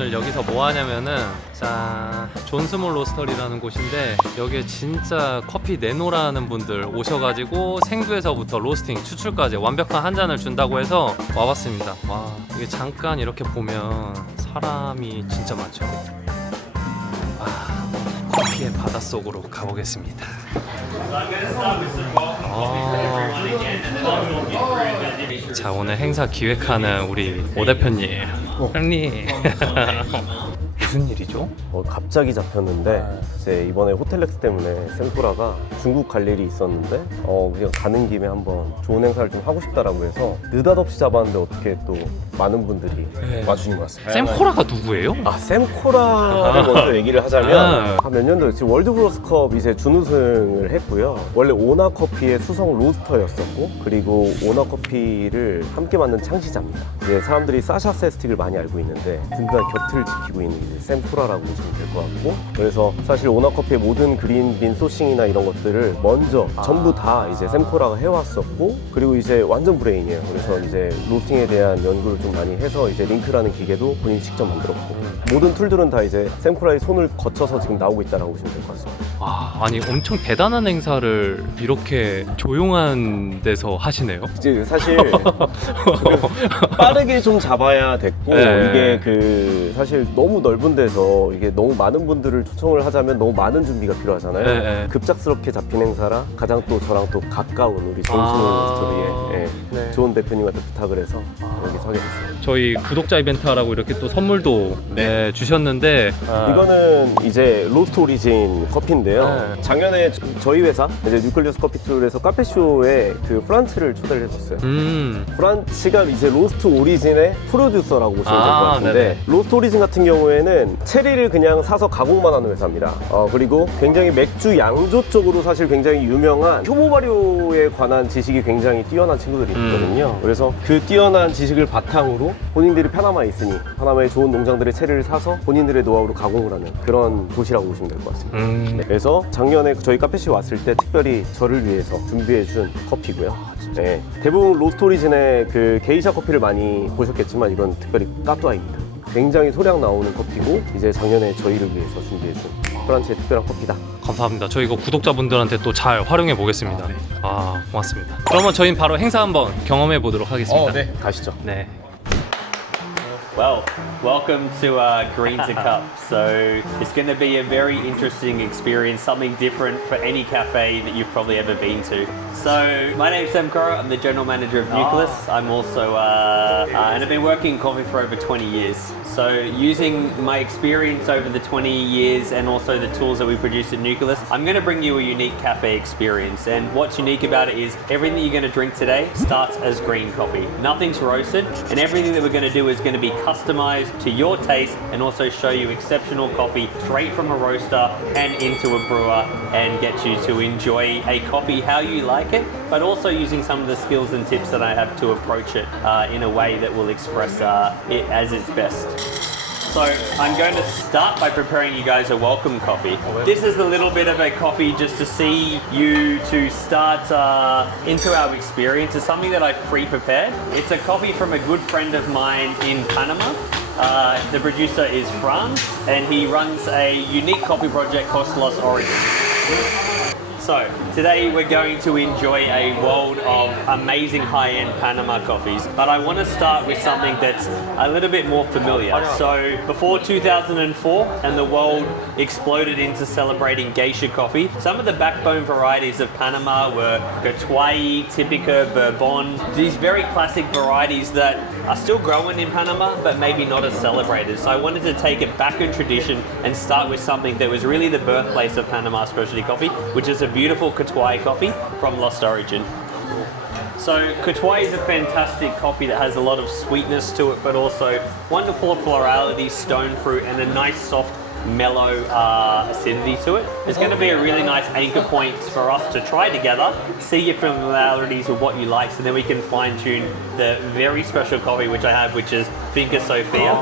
오늘 여기서 뭐 하냐면은 자 존스몰 로스터리라는 곳인데 여기에 진짜 커피 내놓으라는 분들 오셔가지고 생두에서부터 로스팅 추출까지 완벽한 한 잔을 준다고 해서 와봤습니다. 와 이게 잠깐 이렇게 보면 사람이 진짜 많죠. 커피의 바닷속으로 가보겠습니다. 자 오늘 행사 기획하는 우리 오 대표님 형님 무슨 일이죠? 갑자기 잡혔는데 이제 이번에 호텔렉스 때문에 샘코라가 중국 갈 일이 있었는데 그냥 가는 김에 한번 좋은 행사를 좀 하고 싶다라고 해서 느닷없이 잡았는데 어떻게 또 많은 분들이 와주신 것 같습니다. 샘 코라가 누구예요? 샘코라를 먼저 얘기를 하자면 한 몇 년도 지금 월드 브루어스 컵 이제 준우승을 했고요. 원래 오나 커피의 수성 로스터였었고 그리고 오나 커피를 함께 만든 창시자입니다. 이제 사람들이 사샤 세스틱을 많이 알고 있는데 든든한 곁을 지키고 있는 이제 샘코라라고 보시면 될 것 같고 그래서 사실 오나 커피의 모든 그린빈 소싱이나 이런 것들을 먼저 전부 다 이제 샘코라가 해왔었고 그리고 이제 완전 브레인이에요. 그래서 이제 로스팅에 대한 연구를 좀 많이 해서 이제 링크라는 기계도 본인이 직접 만들었고 모든 툴들은 다 이제 샘코라의 손을 거쳐서 지금 나오고 있다라고 보시면 될 것 같습니다. 아니 엄청 대단한 행사를 이렇게 조용한 데서 하시네요. 이제 사실 빠르게 좀 잡아야 됐고 이게 그 사실 너무 넓은 데서 이게 너무 많은 분들을 초청을 하자면 너무 많은 준비가 필요하잖아요. 급작스럽게 잡힌 행사라 가장 또 저랑 또 가까운 우리 존스몰 로스터리의 좋은 대표님한테 부탁을 해서 여기서 하게 됐어요. 저희 구독자 이벤트 하라고 이렇게 또 선물도 주셨는데 이거는 이제 로스트 오리진 커피인데요. 작년에 저희 회사 이제 뉴클리어스 커피툴에서 카페쇼에 그 프란츠를 초대를 했었어요. 프란츠가 이제 로스트 오리진의 프로듀서라고 보시면 될 것 같은데 로스트 오리진 같은 경우에는 체리를 그냥 사서 가공만 하는 회사입니다. 그리고 굉장히 맥주 양조 쪽으로 사실 굉장히 유명한 효모 발효에 관한 지식이 굉장히 뛰어난 친구들이 있거든요. 그래서 그 뛰어난 지식을 바탕으로 본인들이 파나마에 있으니 파나마의 좋은 농장들의 체리를 사서 본인들의 노하우로 가공을 하는 그런 곳이라고 보시면 될 것 같습니다. 그래서 작년에 저희 카페쇼 왔을 때 특별히 저를 위해서 준비해준 커피고요. 대부분 로스트 오리진의 그 게이샤 커피를 많이 보셨겠지만 이건 특별히 까뚜아입니다. 굉장히 소량 나오는 커피고 이제 작년에 저희를 위해서 준비해준 프란츠의 특별한 커피다. 감사합니다. 저희 이거 구독자분들한테 또 잘 활용해 보겠습니다. 고맙습니다. 그러면 저희는 바로 행사 한번 경험해 보도록 하겠습니다. 가시죠. 네. Well, welcome to Green to Cup. So it's going to be a very interesting experience, something different for any cafe that you've probably ever been to. So my name's Sam Corraga. I'm the general manager of Nucleus. I'm also, and I've been working in coffee for over 20 years. So using my experience over the 20 years and also the tools that we produce at Nucleus, I'm going to bring you a unique cafe experience. And what's unique about it is everything that you're going to drink today starts as green coffee. Nothing's roasted, and everything that we're going to do is going to be customized to your taste and also show you exceptional coffee straight from a roaster and into a brewer and get you to enjoy a coffee how you like it, but also using some of the skills and tips that I have to approach it in a way that will express it as its best. So I'm going to start by preparing you guys a welcome coffee. This is a little bit of a coffee just to see you to start into our experience. It's something that I've pre-prepared. It's a coffee from a good friend of mine in Panama. The producer is Franz and he runs a unique coffee project called Los Origins. So, today we're going to enjoy a world of amazing high-end Panama coffees, but I want to start with something that's a little bit more familiar. So, before 2004 and the world exploded into celebrating geisha coffee, some of the backbone varieties of Panama were Cotuay, Typica, Bourbon, these very classic varieties that are still growing in Panama, but maybe not as celebrated. So I wanted to take it back in tradition and start with something that was really the birthplace of Panama specialty coffee, which is a beautiful Cotuay coffee from Lost Origin. So Cotuay is a fantastic coffee that has a lot of sweetness to it, but also wonderful florality, stone fruit, and a nice soft mellow acidity to it. It's going to be a really nice anchor point for us to try together, see your familiarities with what you like, so then we can fine tune the very special coffee which I have, which is FINCA SOPHIA,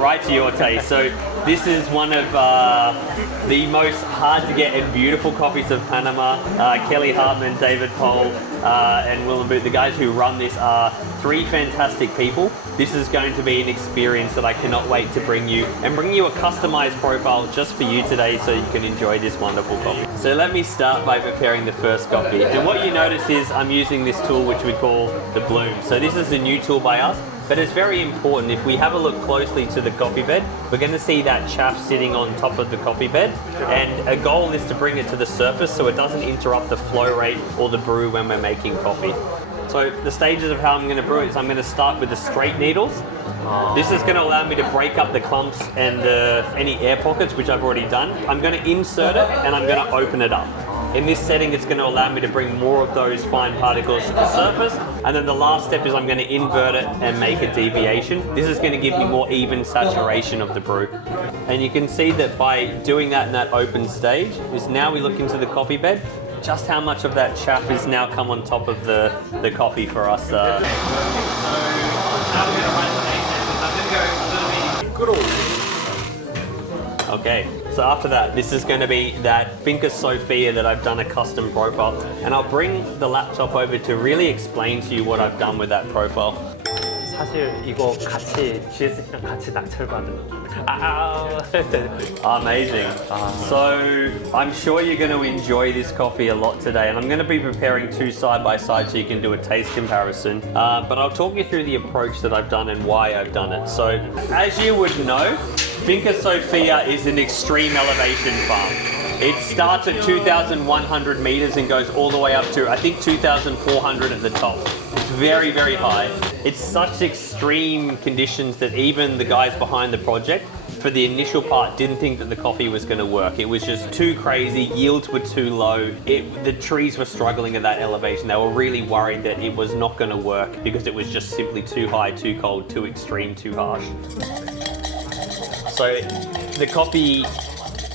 right to your taste. So this is one of the most hard to get and beautiful coffees of Panama. Kelly Hartman, David Pohl, and Will and Boot, the guys who run this, are three fantastic people. This is going to be an experience that I cannot wait to bring you, and bring you a customized profile just for you today so you can enjoy this wonderful coffee. So let me start by preparing the first coffee. And what you notice is I'm using this tool which we call the Bloom. So this is a new tool by us, but it's very important. If we have a look closely to the coffee bed, we're going to see that chaff sitting on top of the coffee bed, and a goal is to bring it to the surface so it doesn't interrupt the flow rate or the brew when we're making coffee. So the stages of how I'm going to brew it is I'm going to start with the straight needles. This is going to allow me to break up the clumps and any air pockets, which I've already done. I'm going to insert it and I'm going to open it up. In this setting, it's going to allow me to bring more of those fine particles to the surface. And then the last step is I'm going to invert it and make a deviation. This is going to give me more even saturation of the brew. And you can see that by doing that in that open stage, is now we look into the coffee bed, just how much of that chaff has now come on top of the coffee for us. Okay, so after that, this is going to be that FINCA SOPHIA that I've done a custom profile, and I'll bring the laptop over to really explain to you what I've done with that profile. 사실 이거 같이 GS랑 같이 낙찰받은. Amazing. So I'm sure you're going to enjoy this coffee a lot today, and I'm going to be preparing two side by side so you can do a taste comparison. But I'll talk you through the approach that I've done and why I've done it. So as you would know, FINCA SOPHIA is an extreme elevation farm. It starts at 2,100 meters and goes all the way up to, I think, 2,400 at the top. It's very, very high. It's such extreme conditions that even the guys behind the project, for the initial part, didn't think that the coffee was going to work. It was just too crazy, yields were too low, the trees were struggling at that elevation. They were really worried that it was not going to work because it was just simply too high, too cold, too extreme, too harsh. So the coffee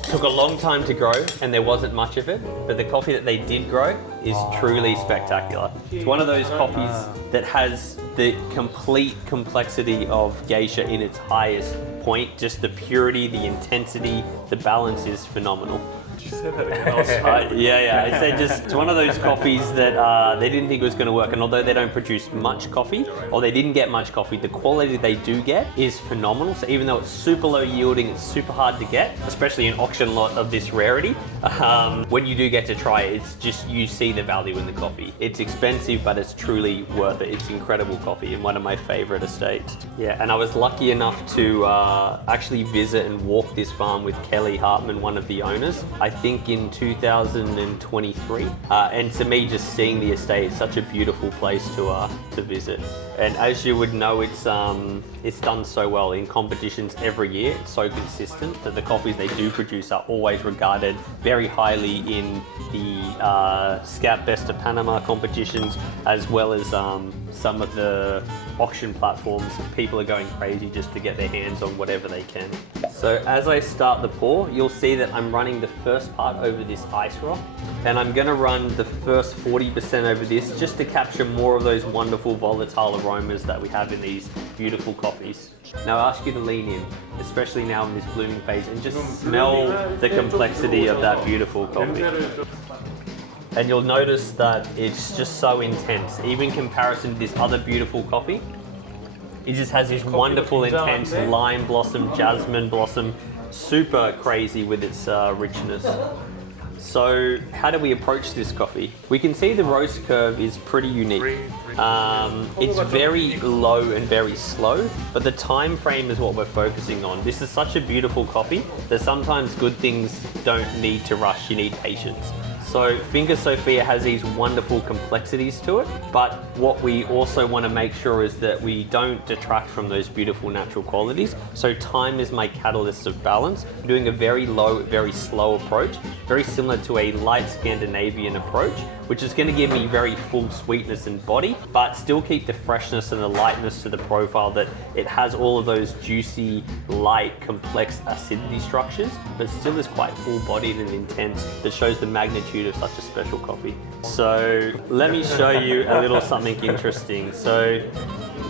took a long time to grow and there wasn't much of it, but the coffee that they did grow is truly spectacular. It's one of those coffees that has the complete complexity of geisha in its highest point. Just the purity, the intensity, the balance is phenomenal. It's one of those coffees that they didn't think it was going to work, and although they don't produce much coffee, or they didn't get much coffee, the quality they do get is phenomenal. So even though it's super low yielding, it's super hard to get, especially an auction lot of this rarity, when you do get to try it, it's just, you see the value in the coffee. It's expensive, but it's truly worth it. It's incredible coffee and one of my favorite estates. Yeah, and I was lucky enough to actually visit and walk this farm with Kelly Hartman, one of the owners. I think in 2023, and to me, just seeing the estate is such a beautiful place to visit. And as you would know, it's done so well in competitions every year. It's so consistent that the coffees they do produce are always regarded very highly in the Scout Best of Panama competitions, as well as some of the auction platforms. People are going crazy just to get their hands on whatever they can. So as I start the pour, you'll see that I'm running the first part over this ice rock, and I'm going to run the first 40% over this just to capture more of those wonderful volatile aromas that we have in these beautiful coffees. Now I ask you to lean in, especially now in this blooming phase, and just smell the complexity of that beautiful coffee. And you'll notice that it's just so intense, even in comparison to this other beautiful coffee. It just has this wonderful, intense lime blossom, jasmine blossom, super crazy with its richness. So how do we approach this coffee? We can see the roast curve is pretty unique. It's very low and very slow, but the time frame is what we're focusing on. This is such a beautiful coffee that sometimes good things don't need to rush, you need patience. So FINCA SOPHIA has these wonderful complexities to it, but what we also want to make sure is that we don't detract from those beautiful natural qualities. So time is my catalyst of balance, doing a very low, very slow approach, very similar to a light Scandinavian approach, which is going to give me very full sweetness and body, but still keep the freshness and the lightness to the profile that it has all of those juicy, light, complex acidity structures, but still is quite full-bodied and intense that shows the magnitude of such a special coffee. So let me show you a little something interesting. So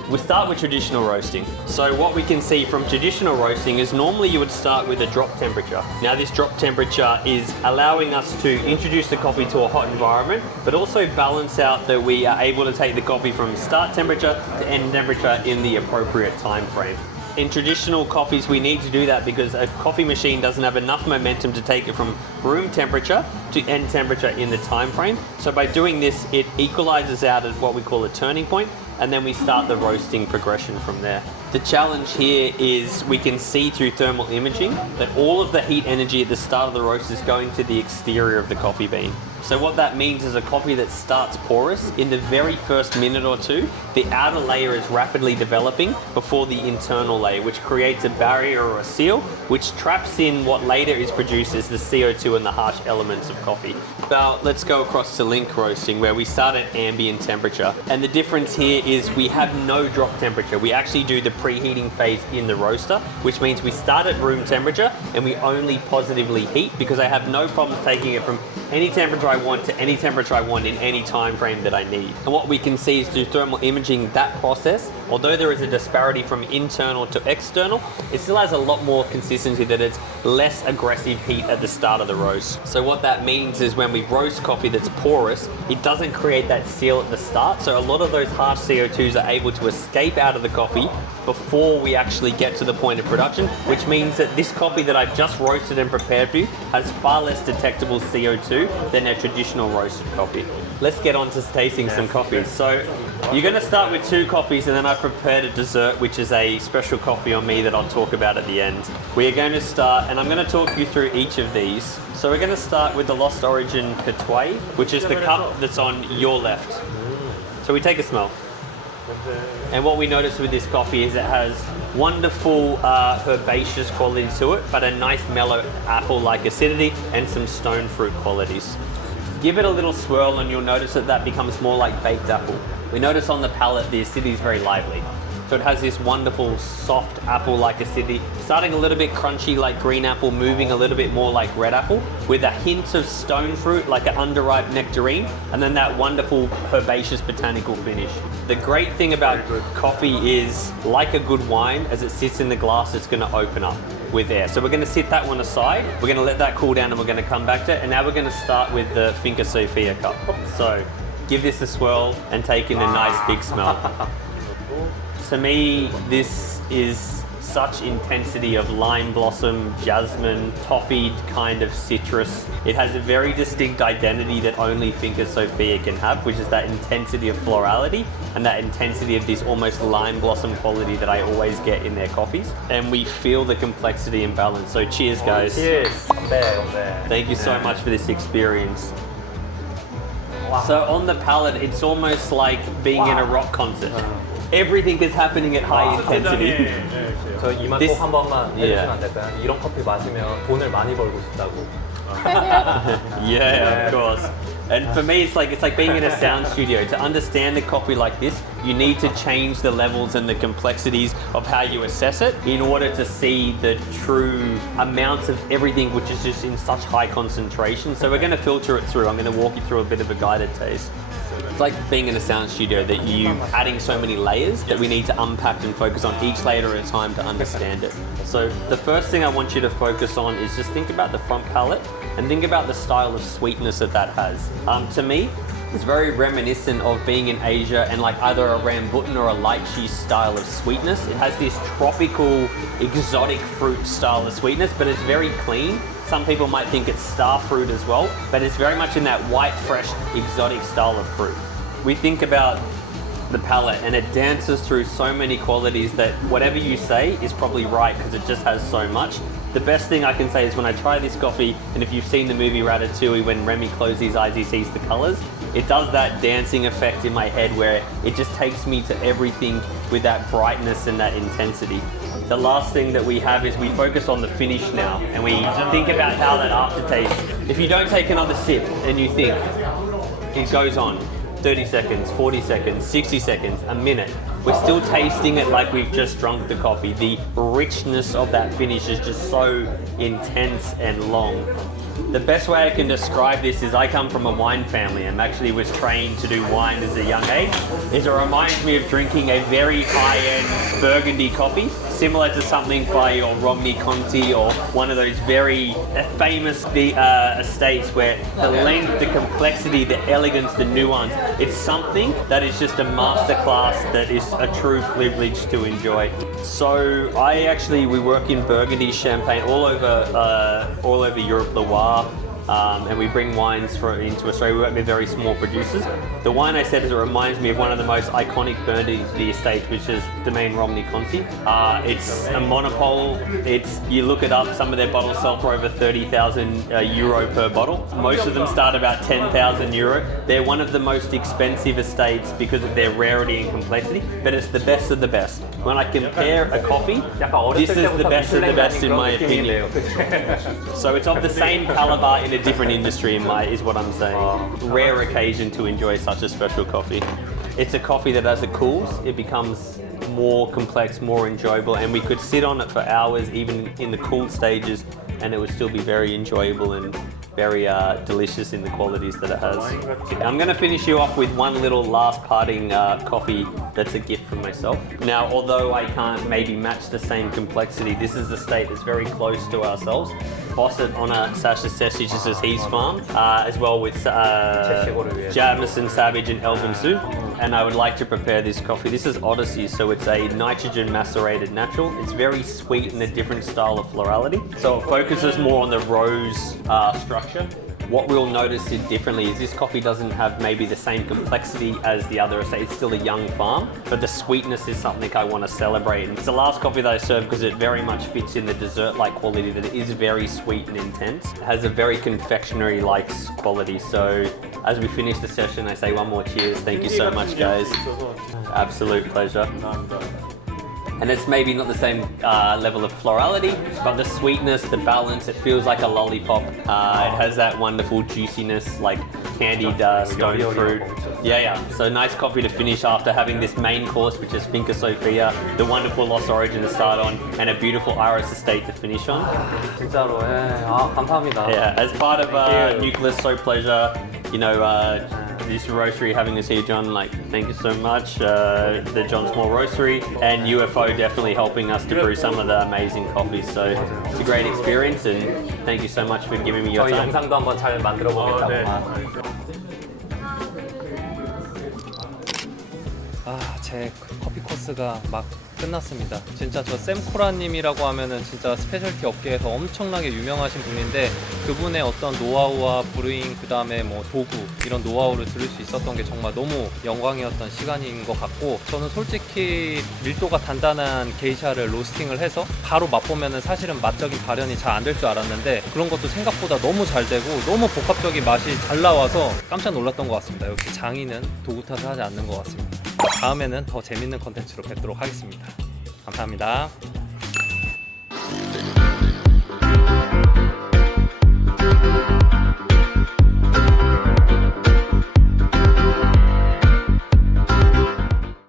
We start with traditional roasting. So what we can see from traditional roasting is normally you would start with a drop temperature. Now this drop temperature is allowing us to introduce the coffee to a hot environment, but also balance out that we are able to take the coffee from start temperature to end temperature in the appropriate time frame. In traditional coffees, we need to do that because a coffee machine doesn't have enough momentum to take it from room temperature to end temperature in the time frame. So by doing this, it equalizes out at what we call a turning point, and then we start the roasting progression from there. The challenge here is we can see through thermal imaging that all of the heat energy at the start of the roast is going to the exterior of the coffee bean. So what that means is a coffee that starts porous, in the very first minute or two, the outer layer is rapidly developing before the internal layer, which creates a barrier or a seal, which traps in what later is produced as the CO2 and the harsh elements of coffee. Now let's go across to link roasting, where we start at ambient temperature. And the difference here is we have no drop temperature. We actually do the preheating phase in the roaster, which means we start at room temperature and we only positively heat because I have no problem taking it from any temperature I want to any temperature I want in any time frame that I need. And what we can see is through thermal imaging that process, although there is a disparity from internal to external, it still has a lot more consistency, that it's less aggressive heat at the start of the roast. So what that means is when we roast coffee that's porous, it doesn't create that seal at the start, so a lot of those harsh CO2s are able to escape out of the coffee before we actually get to the point of production, which means that this coffee that I've just roasted and prepared for you has far less detectable CO2 than a traditional roasted coffee. Let's get on to tasting some coffees. So you're going to start with 2 coffees, and then I've prepared a dessert, which is a special coffee on me that I'll talk about at the end. We are going to start, and I'm going to talk you through each of these. So we're going to start with the Lost Origin Petway, which is the cup that's on your left. So we take a smell. And what we notice with this coffee is it has wonderful herbaceous qualities to it, but a nice mellow apple-like acidity and some stone fruit qualities. Give it a little swirl and you'll notice that that becomes more like baked apple. We notice on the palate the acidity is very lively. So it has this wonderful soft apple-like acidity, starting a little bit crunchy like green apple, moving a little bit more like red apple, with a hint of stone fruit like an underripe nectarine, and then that wonderful herbaceous botanical finish. The great thing about coffee is, like a good wine, as it sits in the glass, it's going to open up with air. So we're going to sit that one aside, we're going to let that cool down, and we're going to come back to it, and now we're going to start with the FINCA SOPHIA cup. So give this a swirl and take in a nice big smell. To me, this is such intensity of lime blossom, jasmine, toffee kind of citrus. It has a very distinct identity that only FINCA SOPHIA can have, which is that intensity of florality and that intensity of this almost lime blossom quality that I always get in their coffees. And we feel the complexity and balance. So cheers, guys. Cheers. Thank you so much for this experience. So on the palate, it's almost like being in a rock concert. Everything is happening at high intensity. 저 이만 꼭 한 번만 해주시면 안 될까요? 이런 커피 마시면 돈을 많이 벌고 싶다고. Yeah, of course. And for me, it's like being in a sound studio. To understand a coffee like this, you need to change the levels and the complexities of how you assess it in order to see the true amounts of everything, which is just in such high concentration. So we're going to filter it through. I'm going to walk you through a bit of a guided taste. It's like being in a sound studio, that you adding so many layers that we need to unpack and focus on each layer at a time to understand it. So the first thing I want you to focus on is just think about the front palate and think about the style of sweetness that that has. To me, it's very reminiscent of being in Asia and like either a rambutan or a lychee style of sweetness. It has this tropical, exotic fruit style of sweetness, but it's very clean. Some people might think it's star fruit as well, but it's very much in that white, fresh, exotic style of fruit. We think about the palate and it dances through so many qualities that whatever you say is probably right because it just has so much. The best thing I can say is when I try this coffee, and if you've seen the movie Ratatouille, when Remy closes his eyes, he sees the colors, it does that dancing effect in my head where it just takes me to everything with that brightness and that intensity. The last thing that we have is we focus on the finish now, and we think about how that aftertaste. If you don't take another sip and you think, it goes on 30 seconds, 40 seconds, 60 seconds, a minute, we're still tasting it like we've just drunk the coffee. The richness of that finish is just so intense and long. The best way I can describe this is I come from a wine family and actually was trained to do wine as a young age. It reminds me of drinking a very high-end Burgundy coffee, similar to something by your Romney Conti or one of those very famous estates where the length, the complexity, the elegance, the nuance, it's something that is just a masterclass that is a true privilege to enjoy. So we work in Burgundy, Champagne, all over Europe, Loire. And we bring wines into Australia. We work with very small producers. The wine I said is it reminds me of one of the most iconic Burgundy estates, which is Domaine Romney Conti. It's a monopole. You look it up, some of their bottles sell for over 30,000 euro per bottle. Most of them start about 10,000 euro. They're one of the most expensive estates because of their rarity and complexity, but it's the best of the best. When I compare a coffee, this is the best of the best in my opinion. So it's of the same caliber in a different industry is what I'm saying. Rare occasion to enjoy such a special coffee. It's a coffee that as it cools, it becomes more complex, more enjoyable, and we could sit on it for hours even in the cool stages and it would still be very enjoyable and very delicious in the qualities that it has. I'm going to finish you off with one little last parting coffee that's a gift from myself. Now, although I can't maybe match the same complexity, this is a state that's very close to ourselves. Bosset on a Sasha Sessions is his farm, as well with Jamison Savage and Elvin Sue. And I would like to prepare this coffee. This is Odyssey, so it's a nitrogen macerated natural. It's very sweet and a different style of florality. So it focuses more on the rose structure. What we'll notice differently is this coffee doesn't have maybe the same complexity as the other estate. It's still a young farm, but the sweetness is something I want to celebrate. And it's the last coffee that I serve because it very much fits in the dessert-like quality that it is very sweet and intense. It has a very confectionery-like quality. So as we finish the session, I say one more cheers. Thank you so much, guys. Absolute pleasure. And it's maybe not the same level of florality, but the sweetness, the balance, it feels like a lollipop. It has that wonderful juiciness, like candied stone fruit. Yeah. So nice coffee to finish after having this main course, which is FINCA Sophia, the wonderful Lost Origin to start on, and a beautiful Iris estate to finish on. 진짜로, 감사합니다. Yeah, as part of Nucleus, so pleasure. This roastery having us here, John, thank you so much. The John Small Roastery and UFO definitely helping us to brew some of the amazing coffees. So it's a great experience and thank you so much for giving me your 저희 time. 영상도 한번 잘 만들어 보겠다고. 제 커피 코스가 막 끝났습니다. 진짜 저 샘 코라님이라고 하면은 진짜 스페셜티 업계에서 엄청나게 유명하신 분인데 그분의 어떤 노하우와 브루잉 그 다음에 뭐 도구 이런 노하우를 들을 수 있었던 게 정말 너무 영광이었던 시간인 것 같고 저는 솔직히 밀도가 단단한 게이샤를 로스팅을 해서 바로 맛보면은 사실은 맛적인 발현이 잘 안 될 줄 알았는데 그런 것도 생각보다 너무 잘 되고 너무 복합적인 맛이 잘 나와서 깜짝 놀랐던 것 같습니다. 역시 장인은 도구 탓을 하지 않는 것 같습니다. 다음에는 더 재밌는 컨텐츠로 뵙도록 하겠습니다. 감사합니다.